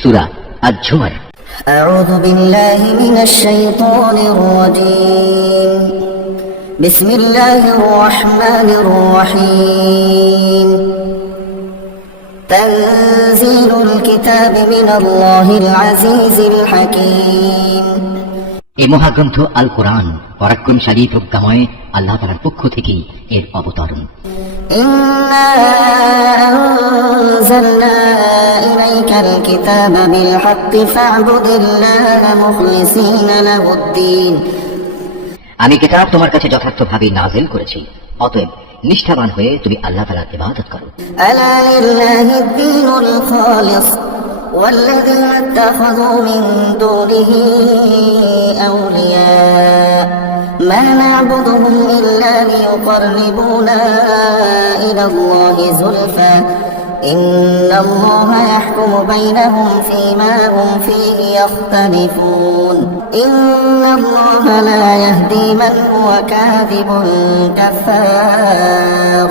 সূরা আয-ঝুমার। আউযু বিল্লাহি মিনাশ শাইতানির রাজীম। বিসমিল্লাহির রহমানির রহিম। তানজিলুল কিতাবি মিনাল্লাহিল আজিজিল হাকীম। এই মহাগ্রন্থ আল কোরআন পরাক্রমশালী প্রজ্ঞাময় আল্লাহ তাআলার পক্ষ থেকে এর অবতরণ। ইন্না আনজালনা ইলাইকাল কিতাবা বিল হাক্কি ফা'বুদিল্লাহা মুখলিসিনা লাহুদ-দ্বীন। আমি কিতাব তোমার কাছে যথার্থভাবে নাযিল করেছি, অতএব নিষ্ঠাবান হয়ে তুমি আল্লাহ তাআলার ইবাদত করো। আলা লিল্লাহিদ-দ্বীনুল খালিস والذين اتخذوا من دونه أولياء ما نعبدهم إلا ليقربونا إلى الله زلفى إن الله يحكم بينهم فيما هم فيه يختلفون إن الله لا يهدي من هو كاذب كفار।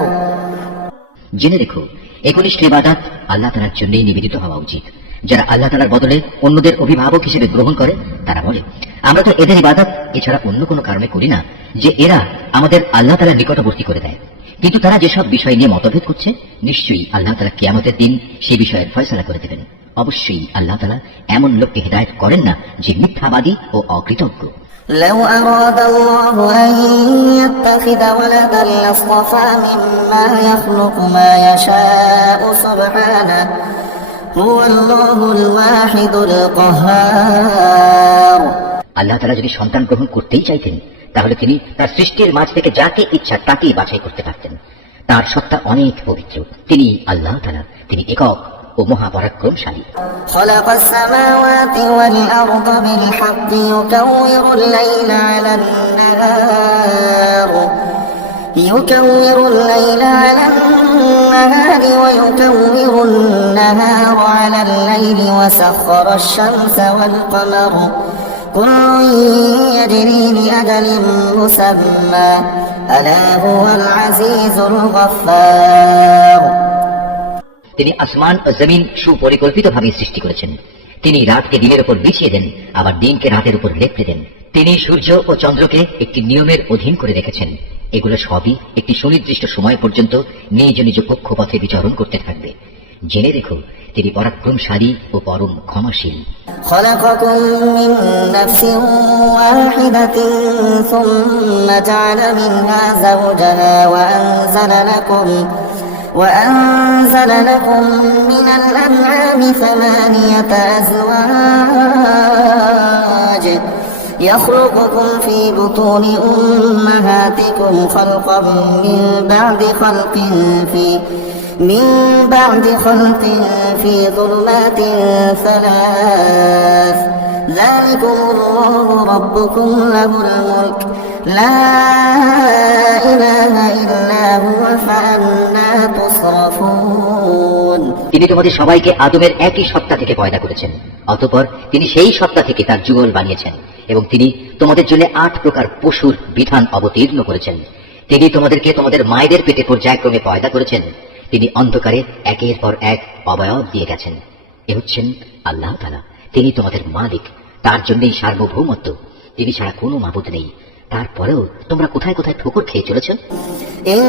জেনে রেখো, একনিষ্ঠ ইবাদত আল্লাহ তাআলার জন্যই নিবেদিত হওয়া উচিত। যারা আল্লাহ তাআলার বদলে অন্যদের অভিভাবক হিসেবে গ্রহণ করে তারা বলে, আমরা তো এদের ইবাদত এছাড়া অন্য কোনো কারণে করি না যে এরা আমাদের আল্লাহ তাআলার নিকটবর্তী করে দেয়। কিন্তু তারা যেসব বিষয় নিয়ে মতভেদ করছে, নিশ্চয়ই আল্লাহ তাআলা কিয়ামতের দিন সেই বিষয়ের ফয়সালা করে দেবেন। অবশ্যই আল্লাহ তাআলা এমন লোককে হিদায়াত করেন না যে মিথ্যাবাদী ও অকৃতজ্ঞ। لو أراد الله أن يتخذ ولدا لاصطفى مما يخلق ما يشاء سبحانه هو الله الواحد القهار। আল্লাহ তাআলা যদি সন্তান গ্রহণ করতেই চাইতেন তাহলে তিনি তার সৃষ্টির মাঝ থেকে যাকে ইচ্ছা তাকেই বাছাই করতে পারতেন। তার সত্তা অনেক পবিত্র, তিনি আল্লাহ তাআলা, তিনি একক ও মহাপরাক্রমশালী। خلق السماوات والأرض بالحق يكور الليل على النهار ويكور النهار على الليل وسخر الشمس والقمر كل يجري لأجل مسمى ألا هو العزيز الغفار। তিনি আসমান ও জমিন সুপরিকল্পিতভাবে সৃষ্টি করেছেন। তিনি রাতকে দিনের উপর বিছিয়ে দেন, আবার দিনকে রাতের উপর লেপ্টে দেন। তিনি সূর্য ও চন্দ্রকে একটি নিয়মের অধীন করে রেখেছেন। এগুলো সবই একটি সুনির্দিষ্ট সময় পর্যন্ত নিজ নিজ কক্ষপথে বিচরণ করতে থাকবে। জেনে রেখো, তিনি পরাক্রমশালী ও পরম ক্ষমাশীল। خلقكم من نفس واحدة ثم جعل منها زوجها وأنزل لكم من الأنعام ثمانية أزواج يخلقكم في بطون أمهاتكم خلقا من بعد خلق في ظلمات ثلاث ذلكم الله ربكم له الملك لا إله إلا هو فأنا تصرفون। তিনি তোমাদের সবাইকে আদমের একই সত্তা থেকে পয়দা করেছেন, অতঃপর তিনি সেই সত্তা থেকে তার যুগল বানিয়েছেন এবং তিনি তোমাদের জন্য 8 প্রকার পশুর বিধান অবতীর্ণ করেছেন। তিনি তোমাদেরকে তোমাদের মায়েদের পেটে পর্যায়ক্রমে পয়দা করেছেন। তিনি অন্ধকারে একের পর এক অবয়ব দিয়ে গেছেন। এ হচ্ছেন আল্লাহ তাআলা, তিনি তোমাদের মালিক, তার জন্যই সার্বভৌমত্ব, তিনি ছাড়া কোনো মাবুদ নেই। তারপরেও তোমরা কোথায় কোথায় ঠোকর খেয়ে চলেছ। إن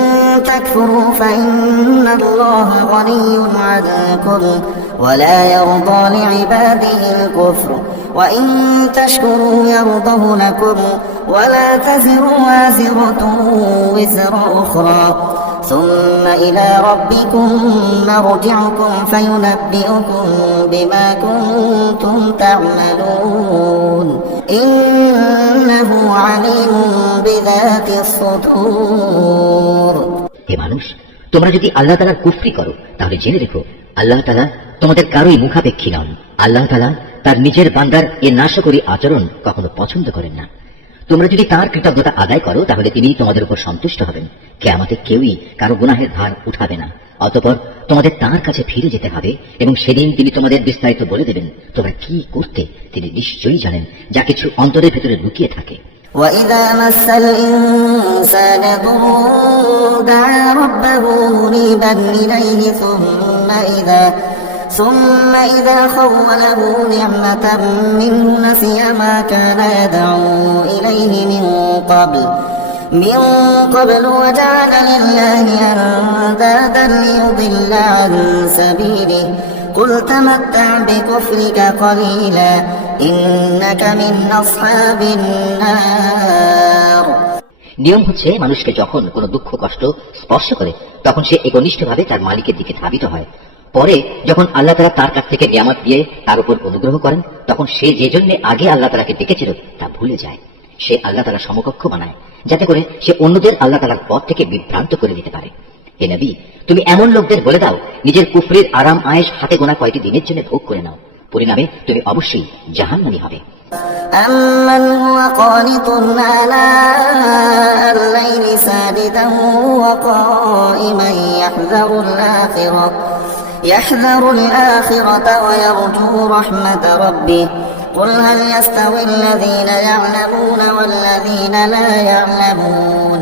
تكفروا فإن الله غني عنكم ولا يرضى لعباده الكفر وإن تشكروا يرضه لكم ولا تزر وازرة وزر أخرى ثم إلى ربكم مرجعكم فينبئكم بما كنتم تعملون إنه عليم بذات الصدور। হে মানুষ, তোমরা যদি আল্লাহ তাআলার কুফরি করো তাহলে জেনে রেখো, আল্লাহ তাআলা তোমাদের কারোই মুখাপেক্ষী নন। আল্লাহ তাআলা তার নিজের বান্দার এ নাশকরী আচরণ কখনো পছন্দ করেন না। তোমরা যদি তার কৃতজ্ঞতা আদায় করো তাহলে তিনি তোমাদের উপর সন্তুষ্ট হবেন। কিয়ামতে কেউই কারো গুনাহের ভার উঠাবে না। অতঃপর তোমাদের তার কাছে ফিরে যেতে হবে এবং সেদিন তিনি তোমাদের বিস্তারিত বলে দেবেন তোমরা কি করতে। তিনি নিশ্চয়ই জানেন যা কিছু অন্তরের ভেতরে লুকিয়ে থাকে। وَإِذَا مَسَّ الْإِنسَانَ ضُرٌّ دَعَا رَبَّهُ مُنِيبًا إِلَيْهِ ثم إذا خوله نعمة منه نسي ما كان يدعو إليه من قبل وجعل لله أندادا ليضل عن سبيله قل تمتع بكفرك قليلا إنك من أصحاب النار। নিয়ম হচ্ছে মানুষকে যখন কোনো দুঃখ কষ্ট স্পর্শ করে তখন সে একনিষ্ঠভাবে তার মালিকের দিকে ধাবিত হয়। পরে যখন আল্লাহ তাআলা তার কাছ থেকে নিয়ামত দিয়ে তার উপর অনুগ্রহ করেন তখন সে যে জন্য আগে আল্লাহ তাআলাকে ডেকেছিল তা ভুলে যায়। সে আল্লাহ তাআলার সমকক্ষ বানায় যাতে করে সে অন্যদের আল্লাহ তাআলার পথ থেকে বিভ্রান্ত করে দিতে পারে। হে নবী, তুমি এমন লোকদের বলে দাও নিজের কুফরির আরাম আয়েশ হাতে গোনা কয়েকটি দিনের জন্য ভোগ করে নাও, পরিণামে তুমি অবশ্যই জাহান্নামী হবে। أمن هو قانت آناء الليل ساجدا وقائما يحذر الآخرة ويرجو رحمة ربه قل هل يستوي الذين يعلمون والذين لا يعلمون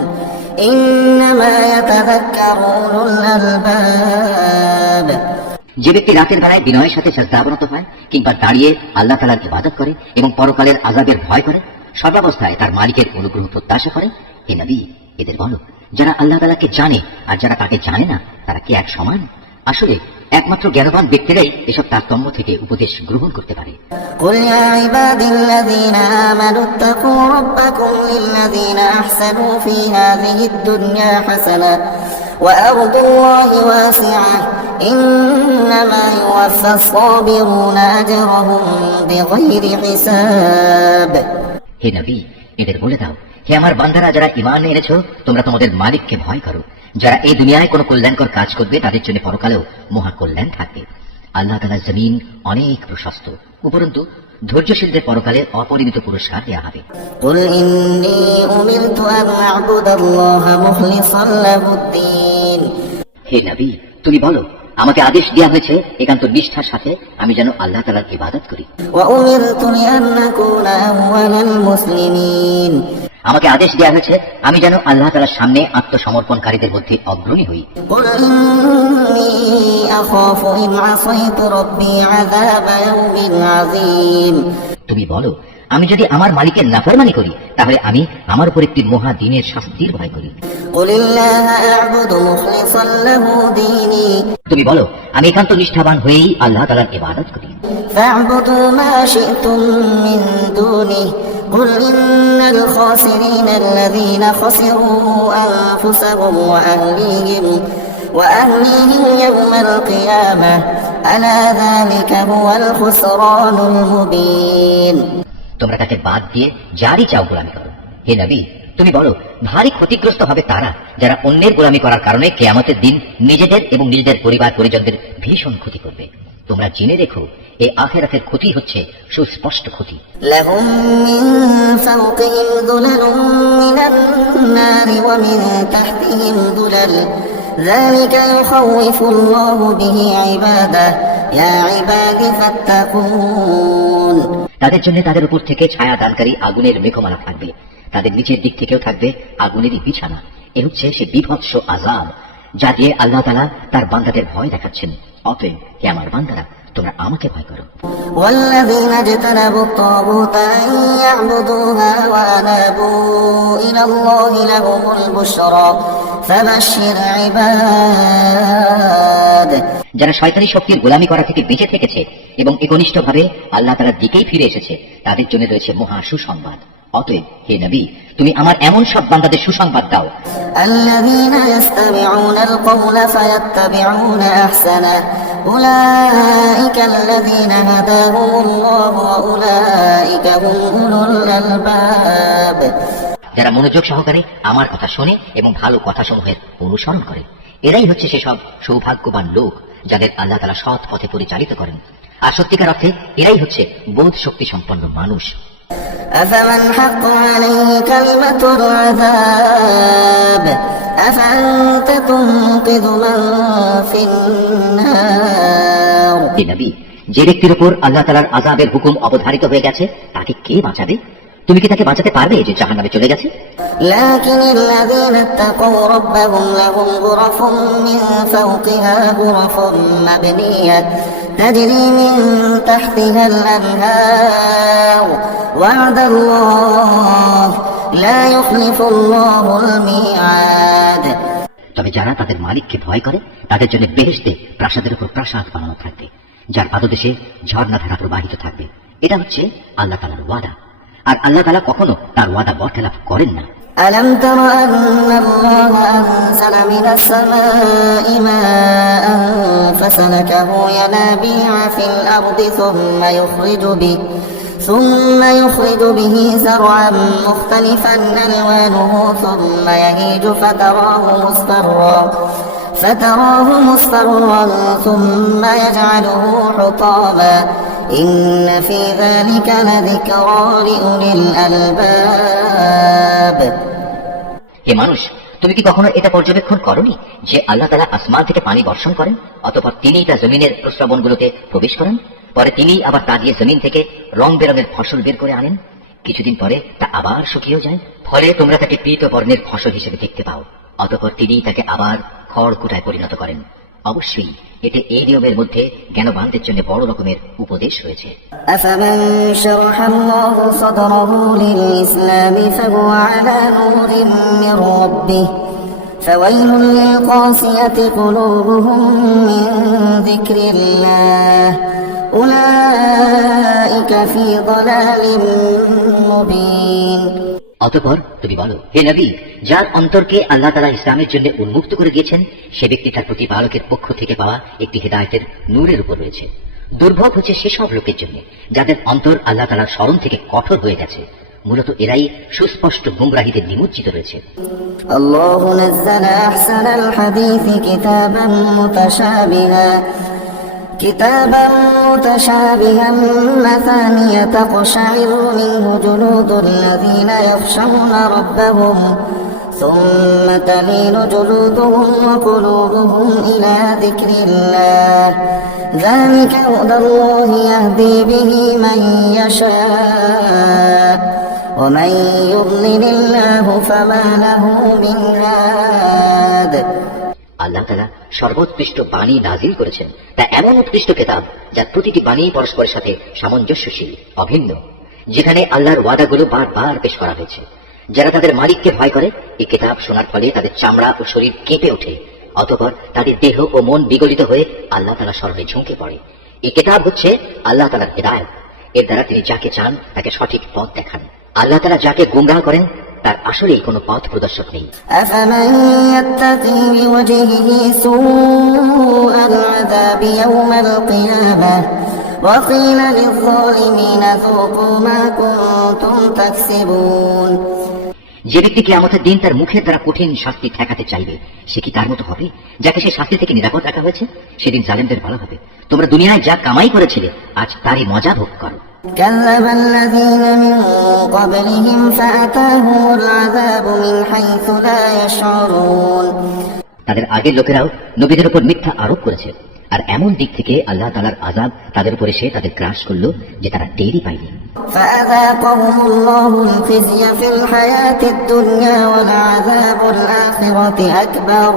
إنما يتذكر أولو الألباب। যে ব্যক্তি রাতের বেলায় বিনয়ের সাথে সাজদাবনত হয় কিংবা দাঁড়িয়ে আল্লাহ তাআলার ইবাদত করে এবং পরকালের আযাবের ভয় করে, সর্বাবস্থায় তার মালিকের অনুগ্রহ প্রত্যাশা করে, হে নবী এদের বলো যারা আল্লাহ তাআলাকে জানে আর যারা তাকে জানে না তারা কি এক সমান? আসলে একমাত্র জ্ঞানবান ব্যক্তিরাই এসব তারতম্য থেকে উপদেশ গ্রহণ করতে পারে। قل يا عبادي الذين آمنوا اتقوا ربكم للذين أحسنوا في هذه الدنيا حسنة وأرض الله واسعة إنما يوفى الصابرون أجرهم بغير حساب। হে নবী এদের বলে দাও, হে আমার বান্দারা যারা ঈমান এনেছো তোমরা তোমাদের মালিককে ভয় করো। যারা এই দুনিয়ায় কোনো কল্যাণকর কাজ করবে তাদের জন্য পরকালেও মহা কল্যাণ থাকবে। আল্লাহ তাআলার জমিন অনেক প্রশস্ত, উপরন্তু ধৈর্যশীলদের পরকালে অপরিমিত পুরস্কার দেয়া হবে। قل إني أمرت أن أعبد الله مخلصا له الدين। হে নবী তুমি বলো আমাকে আদেশ দেওয়া হয়েছে একান্ত নিষ্ঠার সাথে আমি যেন আল্লাহ তাআলার ইবাদত করি। وأمرت لأن أكون أول المسلمين। আমাকে আদেশ দেওয়া হয়েছে আমি যেন আল্লাহ তাআলার সামনে আত্মসমর্পণকারীদের মধ্যে অগ্রণী হই। قل إني أخاف إن عصيت ربي عذاب يوم عظيم। তুমি বলো আমি যদি আমার মালিকের নাফরমানি করি তাহলে আমি আমার উপর একটি মহা দিনের শাস্তির ভয় করি। قل الله أعبد مخلصا له ديني। তুমি বলো আমি একান্ত নিষ্ঠাবান হয়েই আল্লাহ তাআলার ইবাদত করি। فاعبدوا ما شئتم من دونه قل إن الخاسرين الذين خسروا أنفسهم وأهليهم يوم القيامة ألا ذلك هو الخسران المبين। তোমরা তাকে বাদ দিয়ে যারই চাও গোলামি করো। হে নবী তুমি বলো ভারী ক্ষতিগ্রস্ত হবে তারা যারা অন্যের গোলামি করার কারণে কিয়ামতের দিন নিজেদের এবং নিজেদের পরিবার পরিজনদের ভীষণ ক্ষতি করবে। তোমরা জেনে রেখো এই আখিরাতের ক্ষতি হচ্ছে সুস্পষ্ট ক্ষতি। لهم من فوقهم ظلل من النار ومن تحتهم ظلل ذلك يخوف الله به عباده يا عباد فاتقون। তাদের জন্য তাদের উপর থেকে ছায়া দানকারী আগুনের মেঘমালা থাকবে, তাদের নিচের দিক থেকেও থাকবে আগুনেরই বিছানা। এ হচ্ছে সে বিভৎস আযাব যা দিয়ে আল্লাহ তাআলা তার বান্দাদের ভয় দেখাচ্ছেন। অতএব হে আমার বান্দারা তোমরা আমাকে ভয় করো। والذين اجتنبوا الطاغوت أن يعبدوها وأنابوا إلى الله لهم البشرى فبشر عباد। যারা শয়তানি শক্তির গোলামি করা থেকে বেঁচে থেকেছে এবং একনিষ্ঠভাবে আল্লাহ তাআলার দিকেই ফিরে এসেছে তাদের জন্য রয়েছে মহা সুসংবাদ। অতএব হে নবী তুমি আমার এমন সব বান্দাদের সুসংবাদ দাও الذين يستمعون القول فيتبعون أحسنه أولئك الذين هداهم الله وأولئك هم أولو الألباب। যারা মনোযোগ সহকারে আমার কথা শোনে এবং ভালো কথাসমূহের অনুসরণ করে এরাই হচ্ছে সেসব সৌভাগ্যবান লোক যাদের আল্লাহ তাআলা সৎ পথে পরিচালিত করেন। আর সত্যিকার অর্থে এরাই হচ্ছে বোধ শক্তি সম্পন্ন মানুষ। أفمن حق عليه كلمة العذاب أفأنت تنقذ من في النار। হে নবী যে ব্যক্তির উপর আল্লাহ তাআলার আযাবের হুকুম অবধারিত হয়ে গেছে তাকে কে বাঁচাবে? তুমি কি তাকে বাঁচাতে পারবে যে জাহান্নামে চলে গেছে? لكن الذين اتقوا ربهم لهم غرف من فوقها غرف مبنية تجري من تحتها الأنهار وعد الله لا يخلف الله الميعاد। তবে যারা তাদের মালিককে ভয় করে তাদের জন্য বেহেশতে প্রাসাদের উপর প্রাসাদ বানানো থাকবে, যার পাদদেশে ঝর্ণাধারা প্রবাহিত থাকবে। এটা হচ্ছে আল্লাহ তাআলার ওয়াদা, আর আল্লাহ তাআলা কখনো তার ওয়াদা বরখেলাপ করেন না। ألم تر أن الله أنزل من السماء ماء فسلكه ينابيع في الأرض ثم يخرج به زرعا مختلفا ألوانه ثم يهيج فتراه مصفرا ثم يجعله حطاما إن في ذلك لذكرى لأولي الألباب। হে মানুষ, তুমি কি কখনো এটা পর্যবেক্ষণ করনি যে আল্লাহ তাআলা আসমান থেকে পানি বর্ষণ করেন, অতঃপর তিনি তা জমিনের প্রস্রবণগুলোতে প্রবেশ করেন, পরে তিনি আবার তা দিয়ে জমিন থেকে রং বেরঙের ফসল বের করে আনেন, কিছুদিন পরে তা আবার শুকিয়ে যায়, ফলে তোমরা তাকে পীত বর্ণের ফসল হিসেবে দেখতে পাও, অতঃপর তিনি তাকে আবার খড়কুটায় পরিণত করেন। অবশ্যই এতে এই নিয়মের মধ্যে জ্ঞানবানদের জন্য বড় রকমের উপদেশ রয়েছে। أفمن شرح الله صدره للإسلام فهو على نور من ربه فويل للقاسية قلوبهم من ذكر الله أولئك في ضلال مبين। অতঃপর তুমি বলো, হে নবী, যার অন্তরকে আল্লাহ তাআলা ইসলামের জন্য উন্মুক্ত করে দিয়েছেন সে ব্যক্তি তার প্রতিপালকের পক্ষ থেকে পাওয়া একটি হিদায়াতের নূরের উপর রয়েছে। দুর্ভোগ হচ্ছে সেসব লোকের জন্য যাদের অন্তর আল্লাহ তাআলার স্মরণ থেকে কঠোর হয়ে গেছে, মূলত এরাই সুস্পষ্ট গুমরাহিতে নিমজ্জিত রয়েছে। الله نزل أحسن الحديث كتابا متشابها مثانية تقشعر منه جلود الذين يخشون ربهم ثم تلين جلودهم وقلوبهم إلى ذكر الله ذلك هدى الله يهدي به من يشاء ومن يضلل الله فما له من هاد। আল্লাহ তাআলা সর্বোৎকৃষ্ট বাণী নাজিল করেছেন, তা এমন উৎকৃষ্ট কিতাব যার প্রতিটি বাণী পরস্পরের সাথে সামঞ্জস্যশীল, অভিন্ন, যেখানে আল্লাহর ওয়াদাগুলো বারবার পেশ করা হয়েছে। যারা তাদের মালিককে ভয় করে এই কিতাব শোনার ফলে তাদের চামড়া ও শরীর কেঁপে ওঠে, অতঃপর তাদের দেহ ও মন বিগলিত হয়ে আল্লাহ তাআলার স্মরণে ঝুঁকে পড়ে। এই কিতাব হচ্ছে আল্লাহ তাআলার হিদায়াত, এর দ্বারা তিনি যাকে চান তাকে সঠিক পথ দেখান। আল্লাহ তাআলা যাকে গুমরাহ করেন তার আসলেই কোনো পথ প্রদর্শক নেই। أفمن يتقي بوجهه سوء العذاب يوم القيامة وقيل للظالمين ذوقوا ما كنتم تكسبون। যে ব্যক্তি কিয়ামতের দিন তার মুখের দ্বারা কঠিন শাস্তি ঠেকাতে চাইবে সে কি তার মতো হবে যাকে সে শাস্তি থেকে নিরাপদ রাখা হয়েছে? সেদিন জালেমদের বলা হবে, তোমরা দুনিয়ায় যা কামাই করেছিলে আজ তারই মজা ভোগ করো। كذب الذين من قبلهم فأتاهم العذاب من حيث لا يشعرون। তাদের আগের লোকেরাও নবীদের উপর মিথ্যা আরোপ করেছে, আর এমন দিক থেকে আল্লাহ তাআলার আযাব তাদের উপর এসে তাদের গ্রাস করলো যে তারা টেরই পায়নি। فأذاقهم الله الخزي في الحياة الدنيا ولعذاب الآخرة أكبر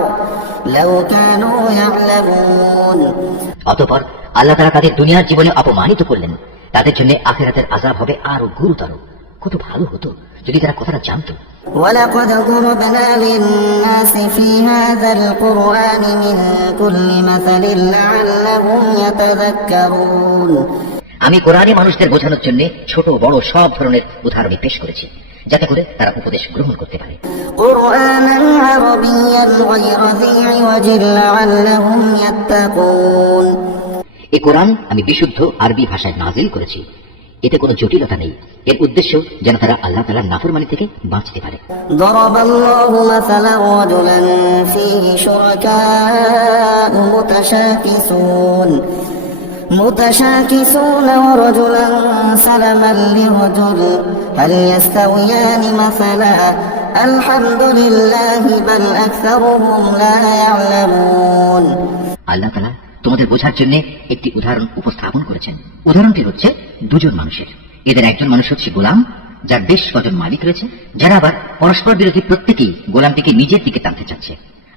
لو كانوا يعلمون। অতঃপর আল্লাহ তাআলা তাদের দুনিয়ার জীবনে অপমানিত করলেন, তাদের জন্য আখিরাতের আযাব হবে আরো গুরুতর। কত ভালো হতো যদি তারা কথাটা জানতো। ولقد ضربنا للناس في هذا القرآن من كل مثل لعلهم يتذكرون। আমি কোরআনে মানুষদের বোঝানোর জন্য ছোট বড় সব ধরনের উদাহরণ পেশ করেছি যাতে করে তারা উপদেশ গ্রহণ করতে পারে। قرآنا عربيا غير ذي عوج لعلهم يتقون। এই কোরআন আমি বিশুদ্ধ আরবি ভাষায় নাজিল করেছি, এতে কোনো জটিলতা নেই। এর উদ্দেশ্য যেন তারা আল্লাহ তাআলার নাফরমানি থেকে বাঁচতে পারে। ضرب الله مثلا رجلا فيه شركاء متشاكسون ورجلا سلما لرجل هل يستويان مثلا الحمد لله بل أكثرهم لا يعلمون। আল্লাহ তাআলা তোমাদের বোঝার জন্য একটি উদাহরণ উপস্থাপন করেছেন। উদাহরণটি হচ্ছে দুজন মানুষের, এদের একজন মানুষ হচ্ছে গোলাম যার বেশ কজন মালিক রয়েছে, যারা আবার পরস্পর বিরোধী প্রত্যেকেই গোলামটিকে নিজের দিকে টানতে চাচ্ছে।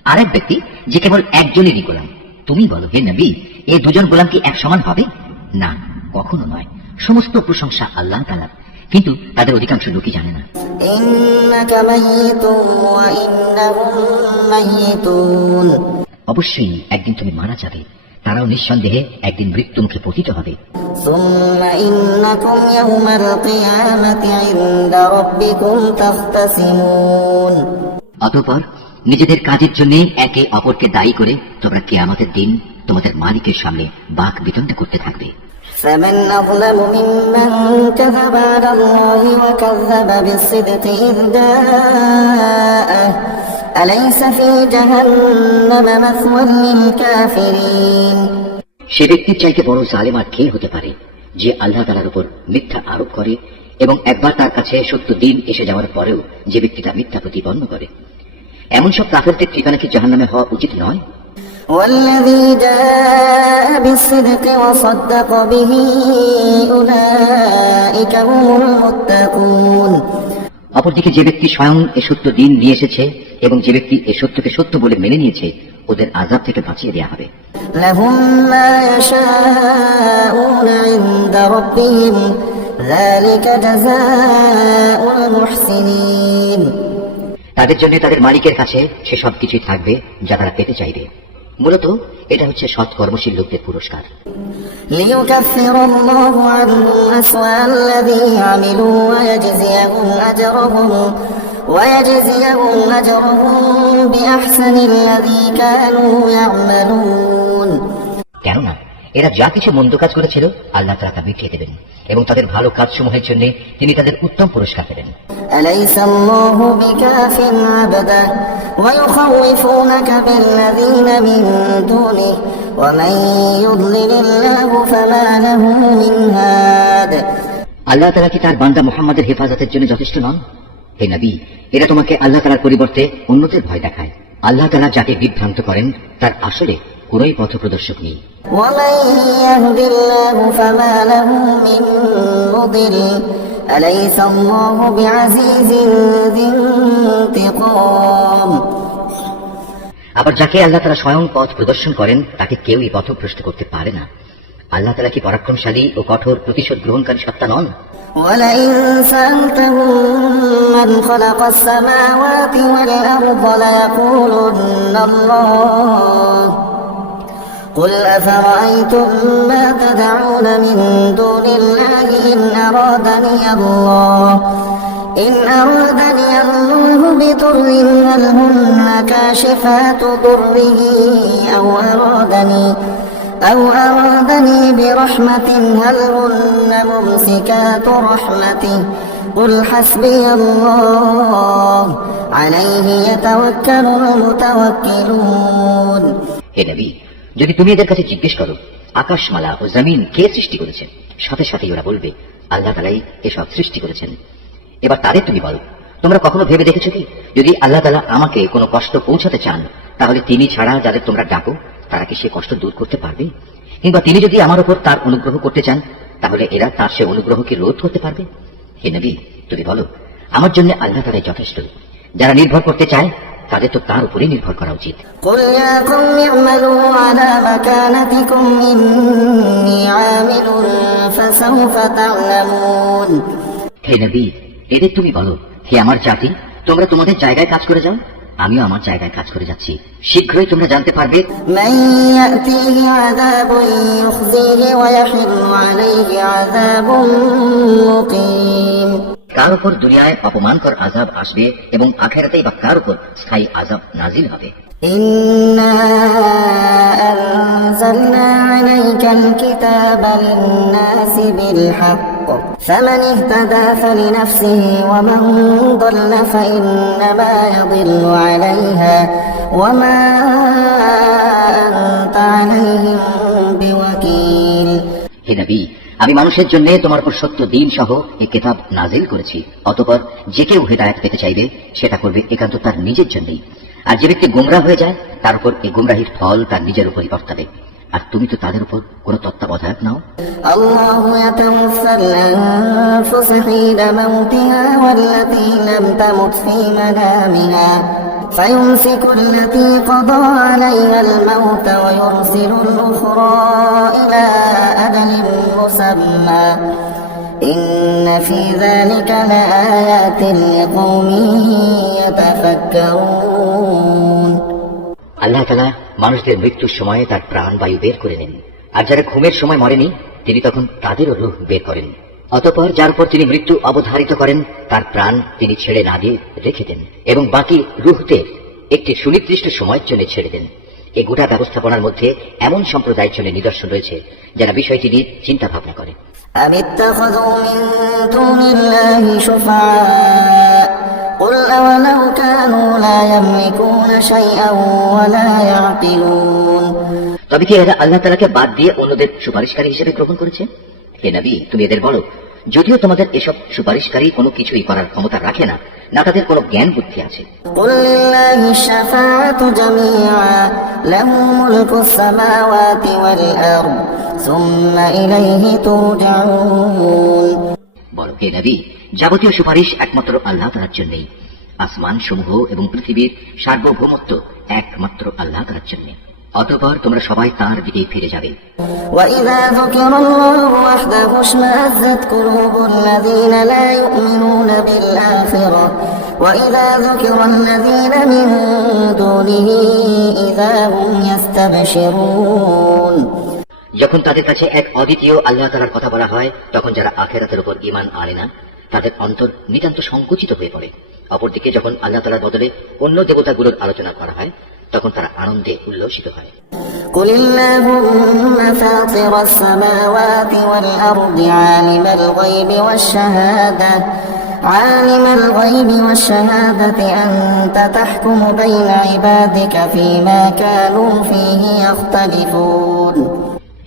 আরেক ব্যক্তি যে কেবল একজনেরই গোলাম। তুমি বলো হে নবী, এই দুজন গোলাম কি এক সমান হবে? না, কখনো নয়। সমস্ত প্রশংসা আল্লাহ তাআলার, কিন্তু তাদের অধিকাংশ লোকই জানে না। إنك ميت وإنهم ميتون অবশ্যই একদিন তুমি মারা যাবে, তারাও নিঃসন্দেহে একদিন মৃত্যুমুখে পতিত হবে। ثم إنكم يوم القيامة عند ربكم تختصمون অতঃপর নিজেদের কাজের জন্য একে অপরকে দায়ী করে তোমরা কিয়ামতের দিন তোমাদের মালিকের সামনে বাক বিতণ্ডা করতে থাকবে। فمن أظلم ممن كذب على الله وكذب بالصدق إذ جاءه أليس في جهنم مثوى للكافرين সে ব্যক্তির চাইতে বড় জালেম আর কে হতে পারে, যে আল্লাহ তাআলার উপর মিথ্যা আরোপ করে এবং একবার তার কাছে সত্য দিন এসে যাওয়ার পরেও যে ব্যক্তিটা মিথ্যা প্রতিপন্ন করে। এমন সব কাফেরদের ঠিকানা কি জাহান্নামে হওয়া উচিত নয়? والذي جاء بالصدق وصدق به أولئك هم المتقون অপরদিকে যে ব্যক্তি স্বয়ং এ সত্য দিন নিয়ে এসেছে এবং যে ব্যক্তি এ সত্যকে সত্য বলে মেনে নিয়েছে, ওদের আযাব থেকে বাঁচিয়ে দেওয়া হবে। لهم ما يشاءون عند ربهم ذلك جزاء المحسنين তাদের জন্য তাদের মালিকের কাছে সে সবকিছুই থাকবে যা তারা পেতে চাইবে। মূলত এটা হচ্ছে সৎ কর্মশীল লোকদের পুরস্কার। ليكفر الله عنهم أسوأ الذي عملوا ويجزيهم أجرهم بأحسن الذي كانوا يعملون কেননা এরা যা কিছু মন্দ কাজ করেছিল আল্লাহ তাআলা তা মিটিয়ে দেবেন এবং তাদের ভালো কাজসমূহের জন্য তিনি তাদের উত্তম পুরস্কার দেবেন। أليس الله بكاف عبده ويخوفونك بالذين من دونه ومن يضلل الله فما له من هاد আল্লাহ তাআলা কি তার বান্দা মুহাম্মাদের হেফাজতের জন্য যথেষ্ট নন? হে নবী, এরা তোমাকে আল্লাহ তাআলার পরিবর্তে অন্যদের ভয় দেখায়। আল্লাহ তাআলা যাকে বিভ্রান্ত করেন তার আসলে কোনই পথ প্রদর্শক নেই। ومن يهد الله فما له من مضل أليس الله بعزيز ذي انتقام আবার যাকে আল্লাহ তাআলা স্বয়ং পথ প্রদর্শন করেন তাকে কেউই পথভ্রষ্ট করতে পারে না। আল্লাহ তাআলা কি পরাক্রমশালী ও কঠোর প্রতিশোধ গ্রহণকারী সত্তা নন? ولئن سألتهم من خلق السماوات والأرض ليقولن الله قل أفرأيتم ما تدعون من دون الله إن أرادني الله بضر هل هن كاشفات ضره أو أرادني برحمة هل هن ممسكات رحمته قل حسبي الله عليه يتوكل المتوكلون হে নবী, যদি তুমি এদের কাছে জিজ্ঞেস করো আকাশমালা ও জমিন কে সৃষ্টি করেছেন, সাথে সাথে ওরা বলবে আল্লাহ তাআলাই এসব সৃষ্টি করেছেন। এবার তাদের তুমি বলো, তোমরা কখনো ভেবে দেখেছো কি, যদি আল্লাহ তাআলা আমাকে কোনো কষ্ট পৌঁছাতে চান তাহলে তিনি ছাড়া যাদের তোমরা ডাকো তারা কি সে কষ্ট দূর করতে পারবে? কিংবা তিনি যদি আমার উপর তার অনুগ্রহ করতে চান তাহলে এরা তার সে অনুগ্রহকে রোধ করতে পারবে? হে নবী, তুমি বলো আমার জন্য আল্লাহ তাআলাই যথেষ্ট। যারা নির্ভর করতে চায় তাদের তো তার উপরেই নির্ভর করা উচিত। قل يا قوم اعملوا على مكانتكم إني عامل فسوف تعلمون হে নবী, এদের তুমি বলো, হে আমার জাতি, তোমরা তোমাদের জায়গায় কাজ করে যাও, আমিও আমার জায়গায় কাজ করে যাচ্ছি। শীঘ্রই তোমরা জানতে পারবে من يأتيه عذاب يخزيه ويحل عليه عذاب مقيم কার উপর দুনিয়ায় অপমানকর আযাব আসবে এবং আখিরাতেই বা কার উপর স্থায়ী আযাব নাজিল হবে। إنا أنزلنا عليك الكتاب للناس بالحق فمن اهتدى فلنفسه ومن ضل فإنما يضل عليها وما أنت عليهم بوكيل হে নবী, আমি মানুষের জন্য তোমার উপর সত্য দিন সহ এই কিতাব নাজিল করেছি। অতঃপর যে কেউ হেদায়েত পেতে চাইবে সেটা করবে একান্ত তার নিজের জন্যই, আর যে ব্যক্তি গোমরাহ হয়ে যায় তার উপর এই গোমরাহির ফল তার নিজের উপরই বর্তাবে। আর তুমি তো তাদের উপর কোনো তত্ত্বাবধায়ক নাও। الله يتوفى الأنفس حين موتها والتي لم تمت في منامها فيمسك التي قضى عليها الموت ويرسل الأخرى إلى أجل مسمى إن في ذلك لآيات لقوم يتفكرون আল্লাহ তাআলা মানুষদের মৃত্যুর সময়ে তার প্রাণ বায়ু বের করে নেন, আর যারা ঘুমের সময় মরেনি তিনি তখন তাদেরও রূহ বের করেন। অতঃপর যার উপর তিনি মৃত্যু অবধারিত করেন তার প্রাণ তিনি ছেড়ে না দিয়ে রেখে দেন এবং বাকি রূহদের একটি সুনির্দিষ্ট সময়ের জন্য ছেড়ে দেন। এই গোটা ব্যবস্থাপনার মধ্যে এমন সম্প্রদায়ের জন্য নিদর্শন রয়েছে যারা বিষয়টি নিয়ে চিন্তা ভাবনা করে। أم اتخذوا من دون الله شفعاء قل أولو كانوا لا يملكون شيئا ولا يعقلون তবে কি এরা আল্লাহ তাআলাকে বাদ দিয়ে অন্যদের সুপারিশকারী হিসেবে গ্রহণ করেছে? হে নবী, তুমি এদের বলো, যদিও তোমাদের এসব সুপারিশকারী কোনো কিছুই করার ক্ষমতা রাখে না, না তাদের কোনো জ্ঞান বুদ্ধি আছে। قل لله الشفاعة جميعا له ملك السماوات والأرض ثم إليه ترجعون বলো হে নবী, যাবতীয় সুপারিশ একমাত্র আল্লাহ তাআলার জন্যই। আসমান সমূহ এবং পৃথিবীর সার্বভৌমত্ব একমাত্র আল্লাহ তাআলার জন্য। অতঃপর তোমরা সবাই তাঁর দিকেই ফিরে যাবে। وإذا ذكر الله وحده اشمأزت قلوب الذين لا يؤمنون بالآخرة وإذا ذكر الذين من دونه إذا هم يستبشرون যখন তাদের কাছে এক অদ্বিতীয় আল্লাহ তাআলার কথা বলা হয় তখন যারা আখিরাতের উপর ঈমান আনে না তাদের অন্তর নিতান্ত সংকুচিত হয়ে পড়ে। অপরদিকে যখন আল্লাহ তাআলার বদলে অন্য দেবতাগুলোর আলোচনা করা হয় তখন তারা আনন্দে উল্লসিত হয়। قل اللهم فاطر السماوات والأرض عالم الغيب والشهادة أنت تحكم بين عبادك فيما كانوا فيه يختلفون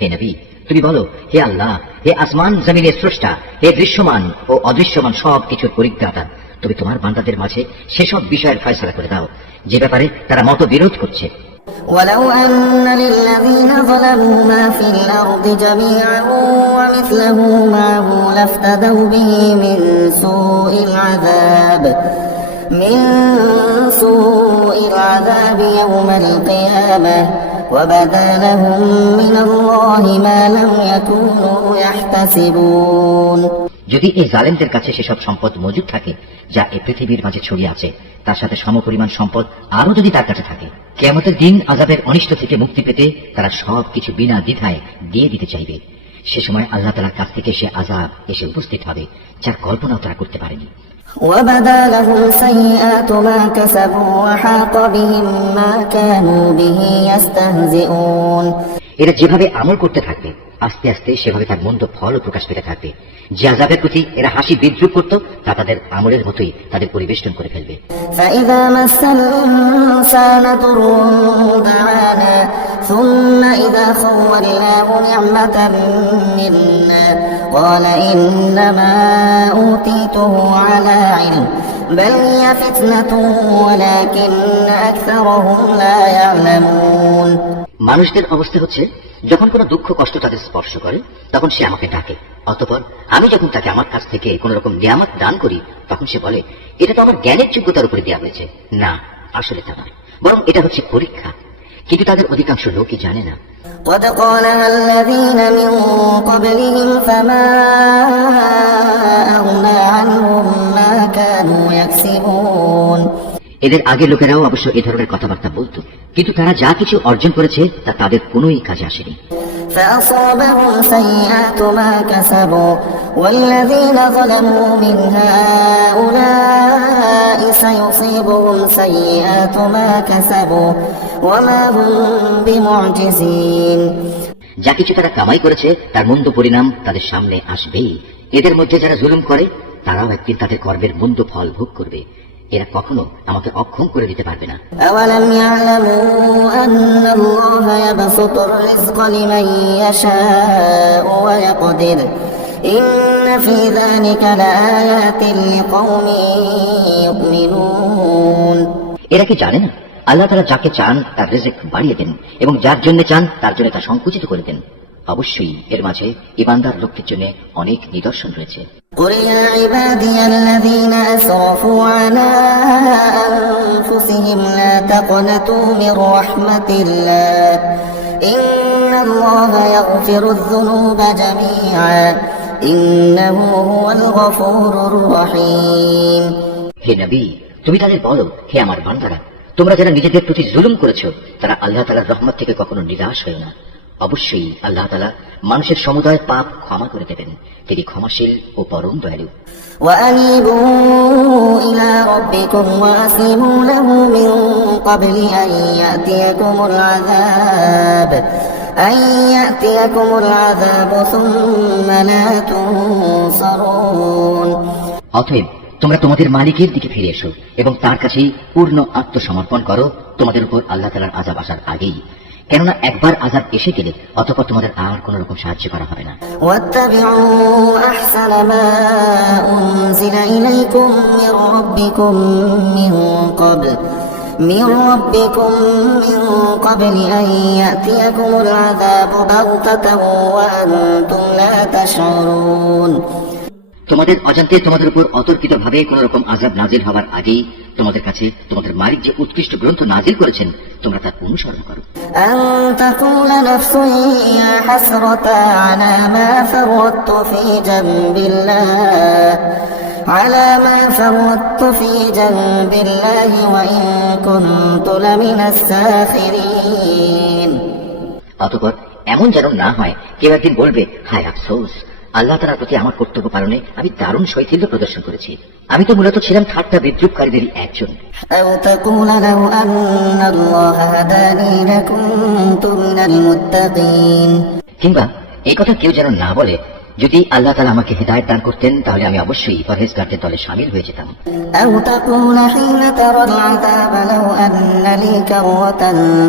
হে নবী, তুমি বলো, হে আল্লাহ, হে আসমান জমিনের স্রষ্টা, হে দৃশ্যমান ও অদৃশ্যমান সব কিছুর পরিজ্ঞাতা, তুমি তোমার বান্দাদের মাঝে সেসব বিষয়ের ফয়সালা করে দাও যে ব্যাপারে তারা মতবিরোধ করছে। ولو أن للذين ظلموا ما في الأرض جميعا ومثله معه لافتدوا به من سوء العذاب يوم القيامة وبدا لهم من الله ما لم يكونوا يحتسبون যদি এই জালেমদের কাছে সেসব সম্পদ মজুদ থাকে যা এই পৃথিবীর মাঝে ছড়িয়ে আছে, তার সাথে সমপরিমাণ সম্পদ আরো যদি তার কাছে থাকে, কিয়ামতের দিন আযাবের অনিষ্ট থেকে মুক্তি পেতে তারা সব কিছু বিনা দ্বিধায় দিয়ে দিতে চাইবে। সে সময় আল্লাহ তাআলার কাছ থেকে সে আযাব এসে উপস্থিত হবে যার কল্পনাও তারা করতে পারেনি। وبدا لهم سيئات ما كسبوا وحاق بهم ما كانوا به يستهزئون এরা যেভাবে আমল করতে থাকবে আস্তে আস্তে সেভাবে তার মন্দ ফলও প্রকাশ পেতে থাকবে। যে আযাবের প্রতি এরা হাসি বিদ্রুপ করত তা তাদের আমলের মতোই তাদের পরিবেষ্টন করে ফেলবে। فإذا مس الإنسان ضر دعانا ثم إذا خولناه نعمة منا قال إنما أوتيته على علم بل هي فتنة ولكن أكثرهم لا يعلمون মানুষদের অবস্থা হচ্ছে, যখন কোনো দুঃখ কষ্ট তাদের স্পর্শ করে তখন সে আমাকে ডাকে, অতঃপর আমি যখন তাকে আমার কাছ থেকে কোন রকম নিয়ামত দান করি তখন সে বলে এটা তো আমার জ্ঞানের যোগ্যতার উপরে দেওয়া হয়েছে। না, আসলে তা নয়, বরং এটা হচ্ছে পরীক্ষা। কিন্তু তাদের অধিকাংশ লোকই জানে না। قد قالها الذين من قبلهم فما أغنى عنهم ما كانوا يكسبون এদের আগের লোকেরাও অবশ্য এ ধরনের কথাবার্তা বলতো, কিন্তু তারা যা কিছু অর্জন করেছে তা তাদের কোনোই কাজে আসেনি। فأصابهم سيئات ما كسبوا والذين ظلموا من هؤلاء سيصيبهم سيئات ما كسبوا وما هم بمعجزين যা কিছু তারা কামাই করেছে তার মন্দ পরিণাম তাদের সামনে আসবেই। এদের মধ্যে যারা জুলুম করে তারাও একদিন তাদের কর্মের মন্দ ফল ভোগ করবে। এরা কখনো আমাকে অক্ষম করে দিতে পারবে না। أولم يعلموا أن الله يبسط الرزق لمن يشاء ويقدر إن في ذلك لآيات لقوم يؤمنون এরা কি জানে না আল্লাহ তাআলা যাকে চান তার রিজিক বাড়িয়ে দেন এবং যার জন্য চান তার জন্য তা সংকুচিত করে দেন। অবশ্যই এর মাঝে ঈমানদার লোকদের জন্য অনেক নিদর্শন রয়েছে। قل يا عبادي الذين أسرفوا على أنفسهم لا تقنطوا من رحمة الله إن الله يغفر الذنوب جميعا إنه هو الغفور الرحيم। হে নবী, তুমি তাদের বলো, হে আমার বান্দারা, তোমরা যারা নিজেদের প্রতি জুলুম করেছো তারা আল্লাহ তাআলার রহমত থেকে কখনো নিরাশ হয় না। অবশ্যই আল্লাহ তাআলা মানুষের সমুদয় পাপ ক্ষমা করে দেবেন, তিনি ক্ষমাশীল ও পরম দয়ালু। وأنيبوا إلى ربكم وأسلموا له من قبل أن يأتيكم العذاب ثم لا تنصرون। অতএব তোমরা তোমাদের মালিকের দিকে ফিরে এসো এবং তার কাছেই পূর্ণ আত্মসমর্পণ করো তোমাদের উপর আল্লাহ তাআলার আযাব আসার আগেই, কেননা একবার আযাব এসে গেলে অতঃপর তোমাদের আর কোন রকম সাহায্য করা হবে না। واتبعوا أحسن ما أنزل إليكم من ربكم من قبل أن يأتيكم العذاب بغتة وأنتم لا تشعرون। তোমাদের অজান্তে তোমাদের উপর অতর্কিতভাবে কোন রকম আযাব নাজিল হওয়ার আগেই তোমাদের কাছে তোমাদের মালিক যে উৎকৃষ্ট গ্রন্থ নাজিল করেছেন তোমরা তার অনুসরণ করো। أن تقول نفس يا حسرة على ما فرطت في جنب الله وإن كنت لمن الساخرين। অতঃপর এমন যেন না হয় কেউ একদিন বলবে, হায় আফসোস, আল্লাহ তাআলার প্রতি আমার কর্তব্য পালনে আমি দারুণ শৈথিল্য প্রদর্শন করেছি, আমি তো মূলত ছিলাম ঠাট্টা বিদ্রুপকারীদেরই একজন। أو تقول لو أن الله هداني لكنت من المتقين। কিংবা এই কথা কেউ যেন না বলে, যদি আল্লাহ তাআলা আমাকে হিদায়াত দান করতেন তাহলে আমি অবশ্যই পরহেজগারদের দলে শামিল হয়ে যেতাম। أو تقول حين ترى العذاب لو أن لي كرة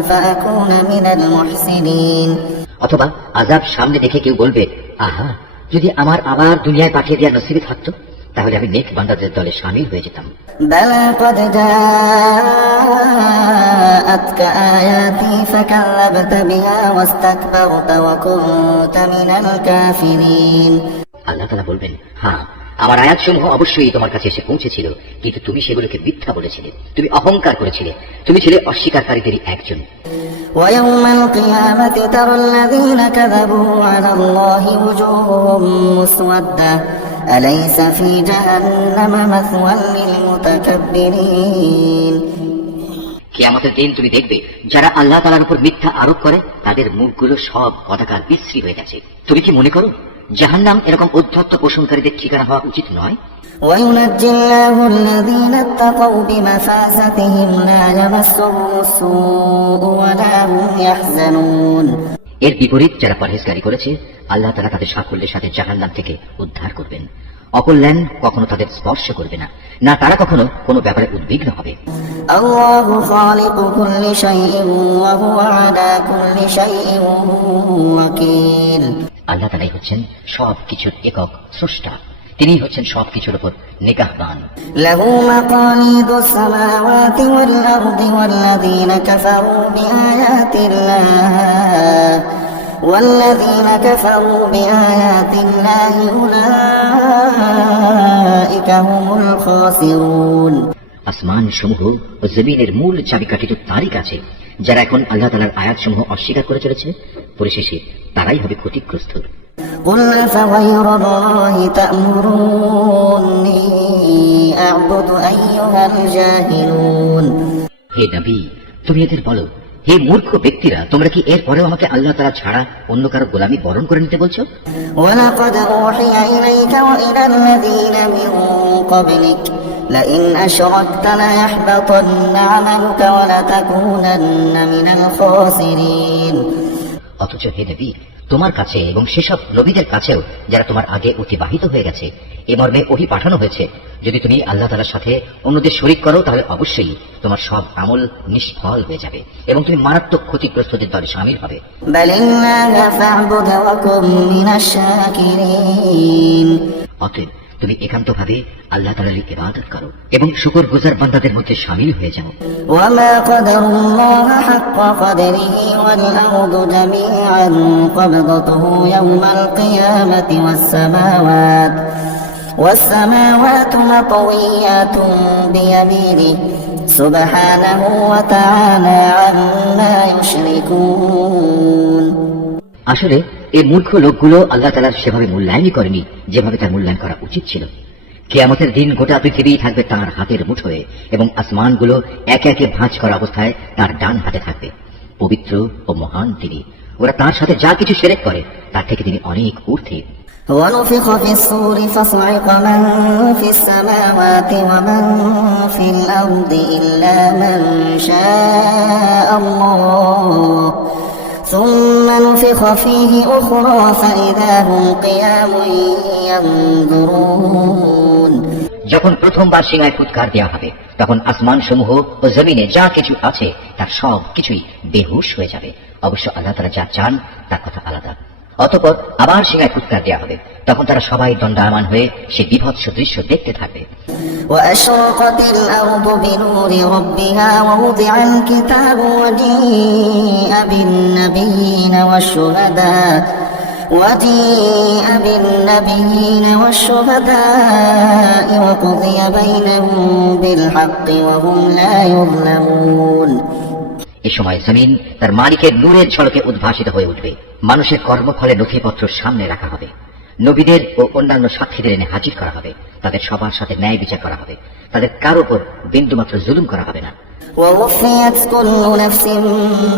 فأكون من المحسنين। অথবা আযাব সামনে দেখে কেউ বলবে, আহা, যদি আমার আবার দুনিয়ায় পাঠিয়ে দেওয়ার নসিবে থাকতো তাহলে আমি নেক বান্দাদের দলে শামিল হয়ে যেতাম। بلى قد جاءتك آياتي فكذبت بها واستكبرت وكنت من الكافرين। আল্লাহ তাআলা বলবেন, হ্যাঁ, আমার আয়াতসমূহ অবশ্যই তোমার কাছে এসে পৌঁছেছিল, কিন্তু তুমি সেগুলোকে মিথ্যা বলেছিলে, তুমি অহংকার করেছিলে, তুমি ছিলে অস্বীকারীদেরই একজন। ويوم القيامة ترى الذين كذبوا على الله وجوههم مسودة أليس في جهنم مثوى للمتكبرين। কিয়ামতের দিন তুমি দেখবে যারা আল্লাহ তাআলার উপর মিথ্যা আরোপ করে তাদের মুখগুলো সব পতাকার বিশ্রী হয়ে গেছে। তুমি কি মনে করো জাহান্নাম এরকম উদ্ধত্ত পোষণকারীদের ঠিকানা হওয়া উচিত নয়? وينجي الله الذين اتقوا بمفازتهم لا يمسهم السوء ولا هم يحزنون। এর বিপরীত যারা পরহেজগারি করেছে আল্লাহ তাআলা তাদের সাফল্যের সাথে জাহান্নাম থেকে উদ্ধার করবেন। অকল্যাণ কখনো তাদের স্পর্শ করবে না, না তারা কখনো কোনো ব্যাপারে উদ্বিগ্ন হবে। الله خالق كل شيء وهو على كل شيء وكيل। আল্লাহ তাআলাই হচ্ছেন সব কিছুর একক স্রষ্টা, তিনিই হচ্ছেন সব কিছুর উপর নিগাহবান। له مقاليد السماوات والأرض والذين كفروا بآيات الله أولئك هم الخاسرون। আসমান সমূহ ও জমিনের মূল চাবিকাঠি তো তারই কাছে। যারা এখন আল্লাহ তাআলার আয়াত সমূহ অস্বীকার করে চলেছে পরিশেষে তারাই হবে ক্ষতিগ্রস্ত। قل أفغير الله تأمروني أعبد أيها الجاهلون। হে নবী, তুমি এদের বলো, হে মূর্খ ব্যক্তিরা, তোমরা কি এর পরেও আমাকে আল্লাহ তাআলা ছাড়া অন্য কারো গোলামি বরণ করে নিতে বলছো? ولقد أوحي إليك وإلى الذين من قبلك لئن أشركت ليحبطن عملك ولتكونن من الخاسرين। অথচ হে নবী, তোমার কাছে এবং সেসব নবীদের কাছেও যারা তোমার আগে অতিবাহিত হয়ে গেছে এ মর্মে ওহী পাঠানো হয়েছে, যদি তুমি আল্লাহ তাআলার সাথে অন্যদের শরীক করো তাহলে অবশ্যই তোমার সব আমল নিষ্ফল হয়ে যাবে এবং তুমি মারাত্মক ক্ষতিগ্রস্তদের দলে শামিল হবে। بل الله فاعبد وكن من الشاكرين। অতএব তুমি একান্তভাবে আল্লাহ তাআলার ইবাদত করো এবং শুকরগুজার বান্দাদের মধ্যে শামিল হয়ে যাও। وما قدروا الله حق قدره والأرض جميعا قبضته يوم القيامة والسماوات مطويات بيمينه سبحانه وتعالى عما يشركون। আসলে এই মূর্খ লোকগুলো আল্লাহ তাআলার সেভাবে মূল্যায়নই করেনি যেভাবে তার মূল্যায়ন করা উচিত ছিল। কিয়ামতের দিন গোটা পৃথিবী থাকবে তার হাতের মুঠোয় এবং আসমানগুলো একে একে ভাঁজ করা অবস্থায় তার ডান হাতে থাকবে। পবিত্র ও মহান তিনি। ওরা তার সাথে যা কিছু শিরক করে তার থেকে তিনি অনেক ঊর্ধ্বে। ونفخ في الصور فصعق من في السماوات ومن في الأرض إلا من شاء الله ثم نفخ فيه أخرى فإذا هم قيام ينظرون। যখন প্রথমবার সিংহায় ফুৎকার দেওয়া হবে তখন আসমান সমূহ ও জমিনে যা কিছু আছে তার সব কিছুই বেহুশ হয়ে যাবে। অবশ্য আল্লাহ তাআলা যা চান তার কথা আলাদা। অতঃপর আবার সিংহায় ফুৎকার দেওয়া হবে, তখন তারা সবাই দণ্ডায়মান হয়ে সে বিভৎস দৃশ্য দেখতে থাকবে। وأشرقت الأرض بنور ربها ووضع الكتاب وجيء بالنبيين والشهداء وقضي بينهم بالحق وهم لا يظلمون। এ সময় জমিন তার মালিকের নূরের ঝলকে উদ্ভাসিত হয়ে উঠবে। মানুষের কর্মফলে নথিপত্র সামনে রাখা হবে, নবীদের ও অন্যান্য সাক্ষীদের এনে হাজির করা হবে, তাদের সবার সাথে ন্যায় বিচার করা হবে, তাদের কারো উপর বিন্দুমাত্র জুলুম করা হবে না। ووفيت كل نفس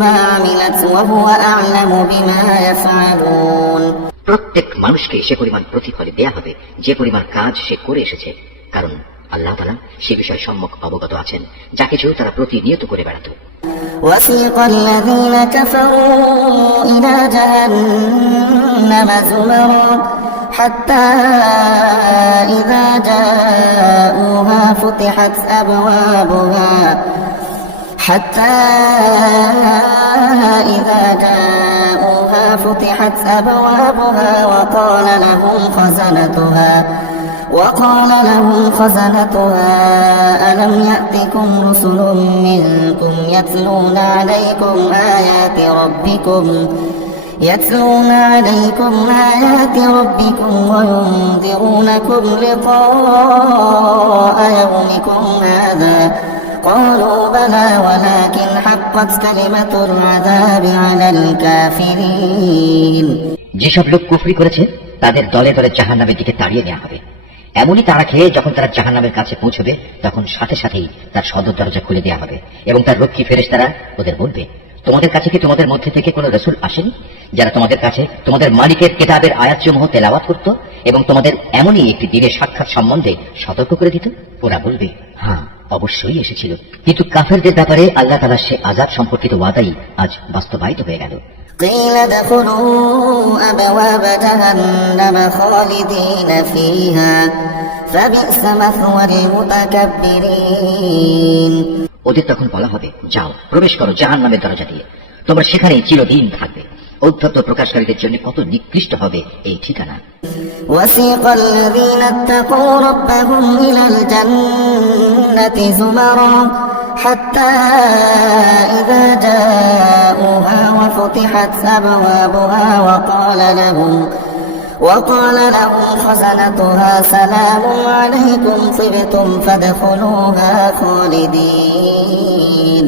ما عملت وهو أعلم بما يفعلون। প্রত্যেক মানুষকে সে পরিমাণ প্রতিফল দেয়া হবে যে পরিমাণ কাজ সে করে এসেছে, কারণ আল্লাহ তাআলা সে বিষয়ে সম্যক অবগত আছেন যা কিছু তারা প্রতিনিয়ত করে বেড়াত। وسيق الذين كفروا إلى جهنم زمرا حتى إذا جاءوها فتحت أبوابها وقال لهم خزنتها ألم يأتكم رسل منكم يتلون عليكم آيات ربكم وينذرونكم لقاء يومكم هذا قالوا بلى ولكن حقت كلمة العذاب على الكافرين। যেসব লোক কুফরি করেছে তাদের দলে দলে জাহান্নামের দিকে তাড়িয়ে নেওয়া হবে। এমনই তারা খেয়ে যখন তারা জাহান্নামের কাছে পৌঁছবে তখন সাথে সাথেই তার সদর দরজা খুলে দেওয়া হবে এবং তার রক্ষী ফেরেশতারা ওদের বলবে, তোমাদের কাছে কি তোমাদের মধ্যে থেকে কোনো রাসূল আসেনি যারা তোমাদের কাছে তোমাদের মালিকের কিতাবের আয়াতসমূহ তেলাওয়াত করত এবং তোমাদের এমনই একটি দিনের সাক্ষাৎ সম্বন্ধে সতর্ক করে দিত? ওরা বলবে, হ্যাঁ অবশ্যই এসেছিল। কিন্তু কাফেরদের ব্যাপারে আল্লাহ তাআলার সে আযাব সম্পর্কিত ওয়াদাই আজ বাস্তবায়িত হয়ে গেল। قيل ادخلوا أبواب جهنم خالدين فيها فبئس مثوى المتكبرين। ওদের তখন বলা হবে, যাও প্রবেশ করো জাহান্নামের দরজা দিয়ে, তোমরা সেখানেই চিরদিন থাকবে। ঔদ্ধত্য প্রকাশকারীদের জন্য কত নিকৃষ্ট হবে এই ঠিকানা। وسيق الذين اتقوا ربهم إلى الجنة زمرا حتى إذا جاءوها وفتحت أبوابها وقال لهم خزنتها سلام عليكم طبتم فادخلوها خالدين।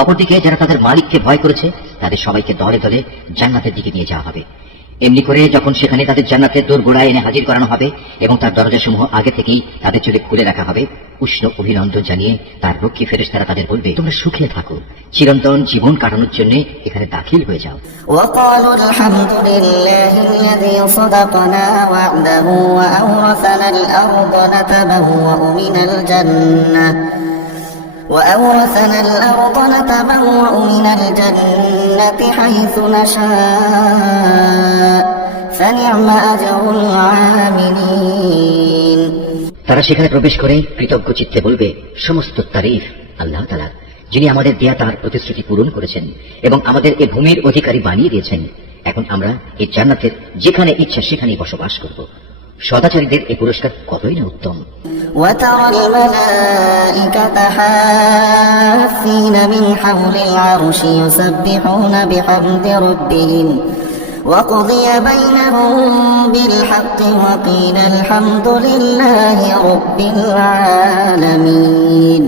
অপরদিকে যারা তাদের মালিককে ভয় করেছে তাদের সবাইকে দলে দলে জান্নাতের দিকে নিয়ে যাওয়া হবে। এমনি করে যখন সেখানে তাদের জান্নাতের দোরগোড়ায় এনে হাজির করানো হবে এবং তার দরজাসমূহ আগে থেকেই তাদের জন্য খুলে রাখা হবে, উষ্ণ অভিনন্দন জানিয়ে তার রক্ষী ফেরেশতারা তাদের বলবে, তোমরা সুখে থাকো, চিরন্তন জীবন কাটানোর জন্য এখানে দাখিল হয়ে যাও। وقالوا الحمد لله الذي صدقنا وعده وأورثنا الأرض نتبوأ من الجنة حيث نشاء فنعم أجر العاملين। তারা সেখানে প্রবেশ করে কৃতজ্ঞ চিত্তে বলবে, সমস্ত তারিফ আল্লাহ তাআলার, যিনি আমাদের দেয়া তার প্রতিশ্রুতি পূরণ করেছেন এবং আমাদের এই ভূমির অধিকারী বানিয়ে দিয়েছেন। এখন আমরা এই জান্নাতের যেখানে ইচ্ছা সেখানেই বসবাস করব। সদাচারীদের এই পুরস্কার কতই না উত্তম। وترى الملائكة حافين من حول العرش يسبحون بحمد ربهم وقضي بينهم بالحق وقيل الحمد لله رب العالمين।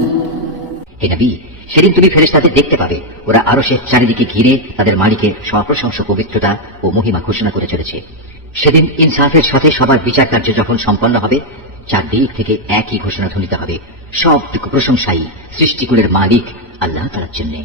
হে নবী, সেদিন তুমি ফেরেশতাদের দেখতে পাবে, ওরা আরশের চারিদিকে ঘিরে তাদের মালিকের সপ্রশংস পবিত্রতা ও মহিমা ঘোষণা করে চলেছে। সেদিন ইনসাফের সাথে সবার বিচার কার্য যখন সম্পন্ন হবে, চারদিক থেকে একই ঘোষণা ধ্বনিত হবে, সবটুকু প্রশংসাই সৃষ্টিকুলের মালিক আল্লাহ তাআলার জন্য।